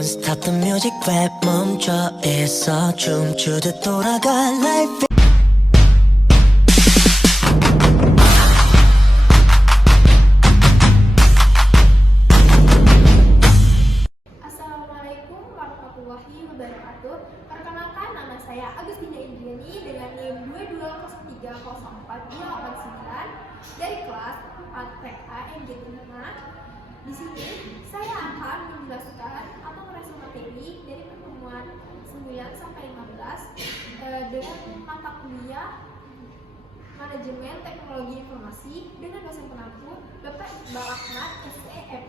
Don't stop the music rap 멈춰 있어 춤추듯 돌아가 life. Assalamualaikum warahmatullahi wabarakatuh. Perkenalkan, nama saya Agustina Indriani dengan NIM 220320429 dari kelas 4PA MJ5. Di sini saya akan menjelaskan atau merespon materi dari pertemuan 9 sampai 15 dengan mata kuliah Manajemen Teknologi Informasi dengan dosen penampu Bapak Iqbal Ahmad, SEMM.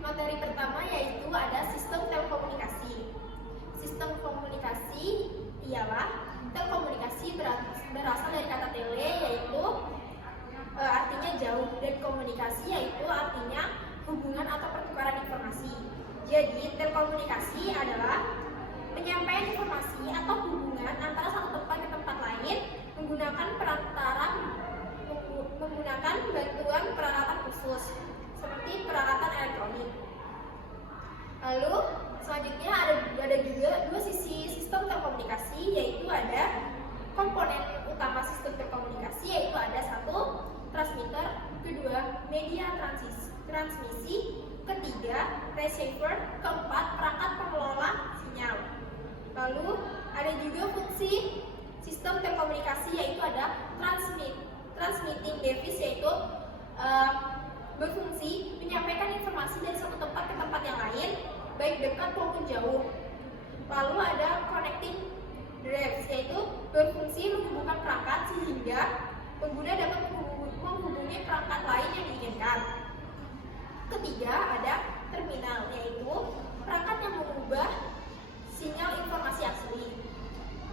Materi pertama yaitu ada sistem telekomunikasi. Sistem komunikasi ialah telekomunikasi berasal dari kata tele, yaitu artinya jauh, dan komunikasi yaitu artinya hubungan atau pertukaran informasi. Jadi telekomunikasi adalah penyampaian informasi atau hubungan antara satu tempat ke tempat lain menggunakan bantuan peralatan khusus seperti peralatan elektronik. Lalu selanjutnya ada juga dua sisi sistem telekomunikasi, yaitu ada komponen utama sistem telekomunikasi, yaitu ada satu, transmitter, kedua, media transmisi, ketiga, receiver, keempat, perangkat pengelola sinyal. Lalu ada juga fungsi sistem telekomunikasi, yaitu ada transmitting device, yaitu berfungsi menyampaikan informasi dari satu tempat ke tempat yang lain, baik dekat maupun jauh. Lalu ada connecting device, yaitu berfungsi menghubungkan perangkat sehingga pengguna dapat menghubungi perangkat lain yang diinginkan. Ketiga, ada terminal, yaitu perangkat yang mengubah sinyal informasi asli.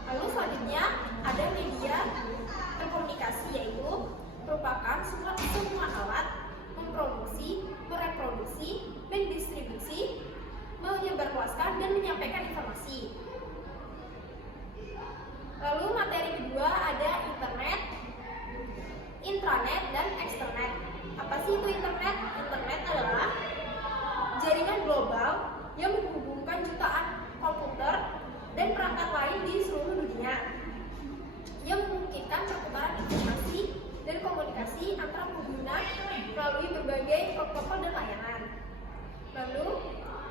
Lalu selanjutnya ada media telekomunikasi, yaitu merupakan semua alat memproduksi, mereproduksi, mendistribusi, menyebarluaskan, dan menyampaikan informasi. Lalu materi kedua ada internet, intranet, dan externet. Apa sih itu internet? Internet adalah jaringan global yang menghubungkan jutaan komputer dan perangkat lain di seluruh dunia, yang memungkinkan pertukaran informasi dan komunikasi antara pengguna melalui berbagai protokol dan layanan. Lalu,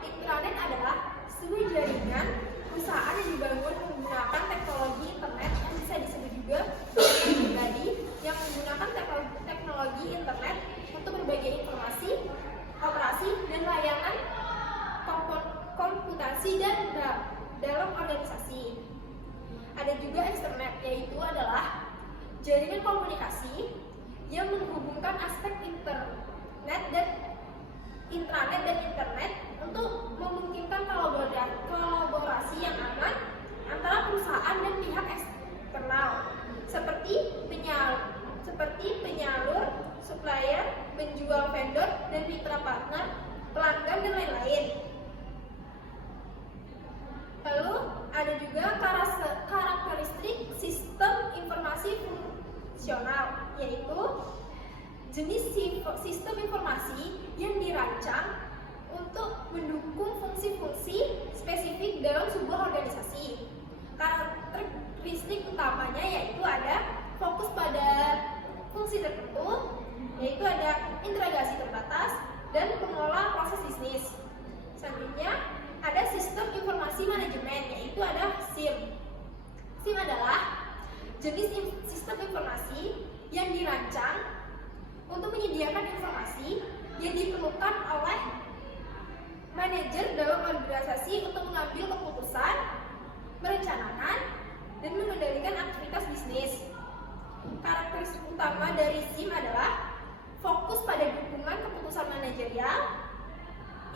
intranet adalah sebuah jaringan perusahaan yang dibangun menggunakan teknologi internet yang bisa disebut juga jaringan pribadi yang menggunakan teknologi internet untuk berbagai informasi, operasi, dan layanan komputasi dan dalam organisasi. Ada juga externet, yaitu adalah jaringan komunikasi yang menghubungkan aspek internet dan intranet dan internet untuk memungkinkan kolaborasi yang aman antara perusahaan dan pihak eksternal seperti penyalur, supplier, penjual, vendor, dan mitra partner, pelanggan, dan lain-lain. Lalu ada juga karakteristik sistem informasi fungsional, yaitu jenis sistem informasi yang dirancang untuk mendukung fungsi-fungsi spesifik dalam sebuah organisasi. Karakteristik utamanya yaitu ada fokus pada fungsi tertentu, yaitu ada integrasi terbatas dan pengelola proses bisnis. Selanjutnya ada sistem informasi manajemen, yaitu ada SIM. SIM adalah jenis sistem informasi yang dirancang untuk menyediakan informasi yang diperlukan oleh manajer dalam organisasi untuk mengambil keputusan, merencanakan, dan mengendalikan aktivitas bisnis. Karakteristik utama dari SIM adalah fokus pada dukungan keputusan manajerial,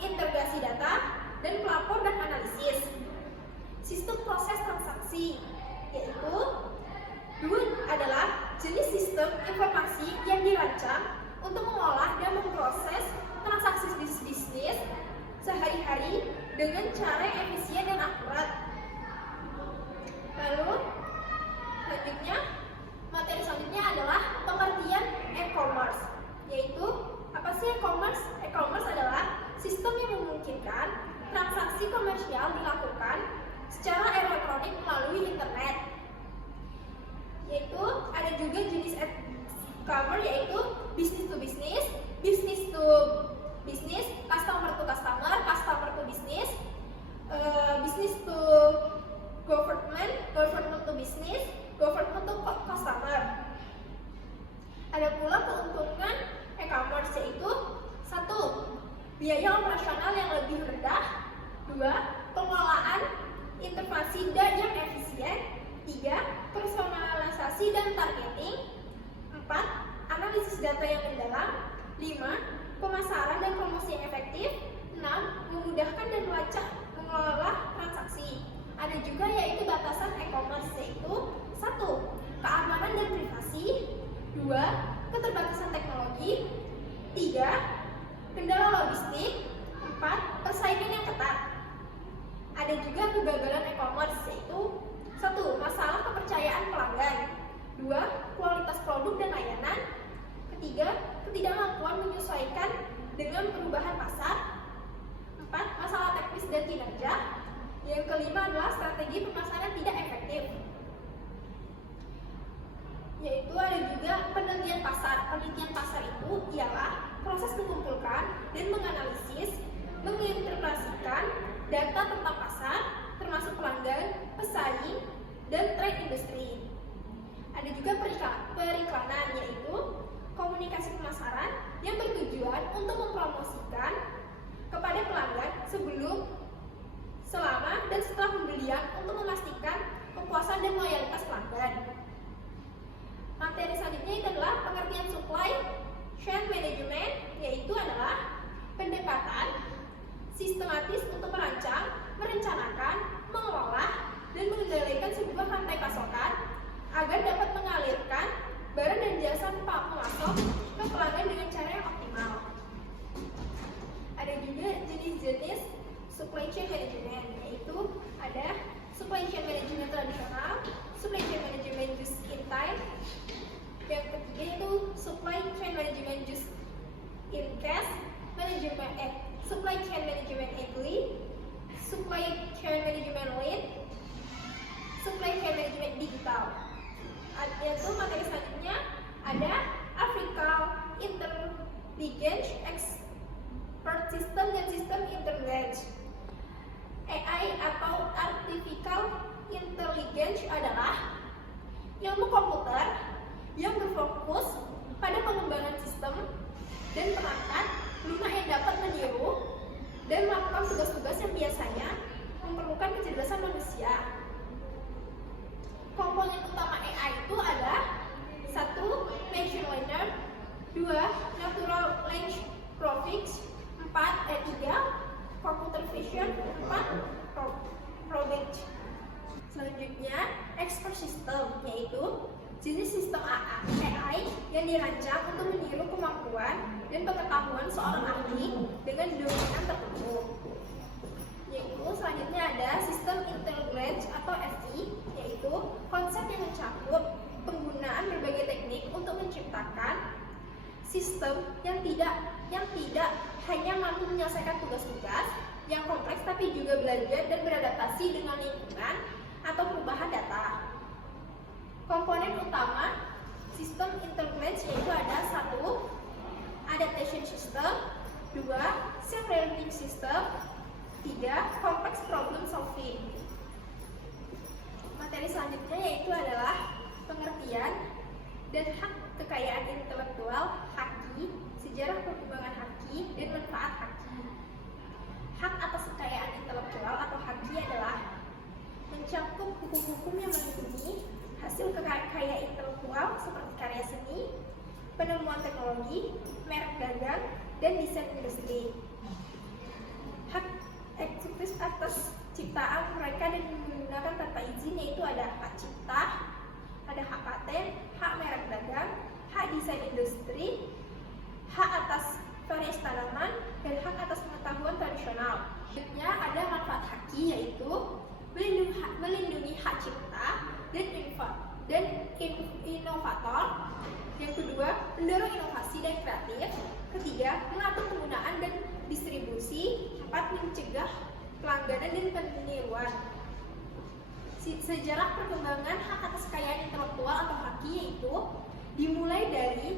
integrasi data, dan pelapor dan analisis. Sistem proses transaksi, yaitu dua adalah jenis sistem informasi yang dirancang untuk mengolah dan memproses transaksi bisnis sehari-hari dengan cara yang efisien dan akurat. Lalu materi selanjutnya adalah pengertian e-commerce, yaitu apa sih e-commerce? E-commerce adalah sistem yang memungkinkan transaksi transaksi komersial dilakukan secara elektronik melalui internet. Yaitu ada juga jenis e-commerce yaitu business to business, business to business, customer to customer, customer to business, business to government, government to business, government to customer. Ada pula keuntungan e-commerce yaitu 1. Biaya operasional yang lebih rendah, 2. Pengelolaan intervensi dan yang efisien, 3. Personalisasi dan targeting, 4. Analisis data yang mendalam, 5. Pemasaran dan promosi yang efektif, 6. Memudahkan dan melacak mengelola transaksi. Ada juga yaitu batasan e-commerce yaitu 1. Keamanan dan privasi, 2. Keterbatasan teknologi, 3. Kendala logistik, 4. Persaingan yang ketat. Ada juga kegagalan e-commerce yaitu 1. Masalah kepercayaan pelanggan, 2. Kualitas produk dan layanan, 3. Ketidakmampuan menyesuaikan dengan perubahan pasar, 4. Masalah teknis dan kinerja, yang kelima adalah strategi pemasaran tidak efektif. Yaitu ada juga penelitian pasar. Penelitian pasar itu ialah proses mengumpulkan dan menganalisis, menginterpretasikan data tentang pasar, termasuk pelanggan, pesaing, dan tren industri. Ada juga periklanan, yaitu komunikasi pemasaran yang bertujuan untuk mempromosikan kepada pelanggan sebelum, selama, dan setelah pembelian untuk memastikan kepuasan dan loyalitas pelanggan. Materi selanjutnya itu adalah pengertian supply chain management, yaitu adalah pendekatan sistematis untuk merancang, merencanakan, mengelola, dan mengendalikan sebuah rantai pasokan agar dapat mengalirkan barang dan jasa pemasok ke pelanggan dengan cara yang optimal. Ada juga jenis-jenis supply chain management, yaitu ada supply chain management tradisional, supply chain management just in time, yang ketiga itu supply chain management just in case, supply chain management agile, supply chain management lean, supply chain management digital. Yaitu materi selanjutnya ada African Intelligence Expert System dan System Intelligence. AI atau Artificial Intelligence adalah ilmu komputer yang berfokus pada pengembangan sistem dan perangkat lunak yang dapat meniru dan melakukan tugas-tugas yang biasanya memerlukan kecerdasan manusia. Komponen utama AI itu ada 1. Machine learning, 2. Natural language processing, 3. Computer vision, 4. Robotics. Selanjutnya, expert system, yaitu jenis sistem AI yang dirancang untuk meniru kemampuan dan pengetahuan seorang ahli dengan dominan tertentu. Yaitu selanjutnya ada sistem intelligence atau SI, yaitu konsep yang mencakup penggunaan berbagai teknik untuk menciptakan sistem yang tidak hanya mampu menyelesaikan tugas-tugas yang kompleks tapi juga belajar dan beradaptasi dengan lingkungan atau perubahan data. Komponen utama sistem intelligence yaitu ada 1. Adaptation system, 2. Self-learning system, 3. Complex problem solving. Materi selanjutnya yaitu adalah pengertian dan hak kekayaan intelektual (HAKI), sejarah perkembangan HAKI dan manfaat HAKI. Hak atas kekayaan intelektual atau HAKI adalah mencakup hukum-hukum yang melindungi hasil kekayaan intelektual seperti karya seni, penemuan teknologi, merek dagang, dan desain industri. Hak eksklusif atas ciptaan mereka dan menggunakan tanpa izin yaitu ada hak cipta, ada hak paten, hak merek dagang, hak desain industri, hak atas varietas tanaman, dan hak atas pengetahuan tradisional. Selanjutnya ada manfaat HAKI yaitu melindungi hak cipta dan inovator. Yang kedua, mendorong inovasi dan kreatif. Ketiga, mengatur penggunaan dan distribusi. 4. Mencegah pelanggaran kewarganegaraan dan peniruan. Sejarah perkembangan hak atas kekayaan intelektual atau HAKI yaitu dimulai dari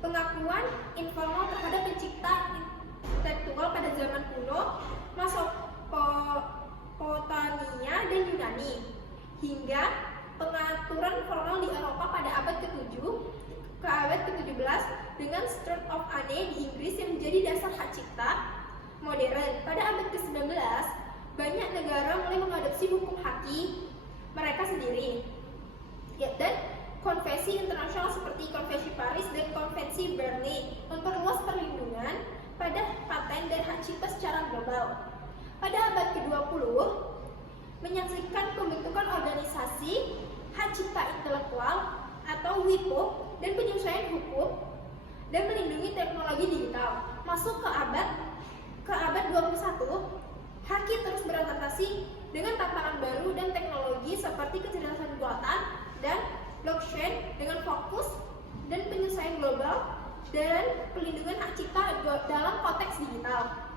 pengakuan informal terhadap pencipta intelektual pada zaman kuno, Mesopotamia dan Yunani, hingga pengaturan formal di Eropa pada abad ke-7 ke abad ke-17 dengan Statute of Anne di Inggris yang menjadi dasar hak cipta modern. Pada abad ke-19, banyak negara mulai mengadopsi hukum HAKI mereka sendiri, dan konvensi internasional seperti Konvensi Paris dan Konvensi Berne memperluas perlindungan pada paten dan hak cipta secara global. Pada abad ke-20, menyaksikan pembentukan organisasi hak cipta intelektual atau WIPO dan penyesuaian hukum dan melindungi teknologi digital. Masuk ke abad 21, HAKI terus beradaptasi dengan tantangan baru dan teknologi seperti kecerdasan buatan dan blockchain dengan fokus dan penyesuaian global dan pelindungan hak cipta dalam konteks digital.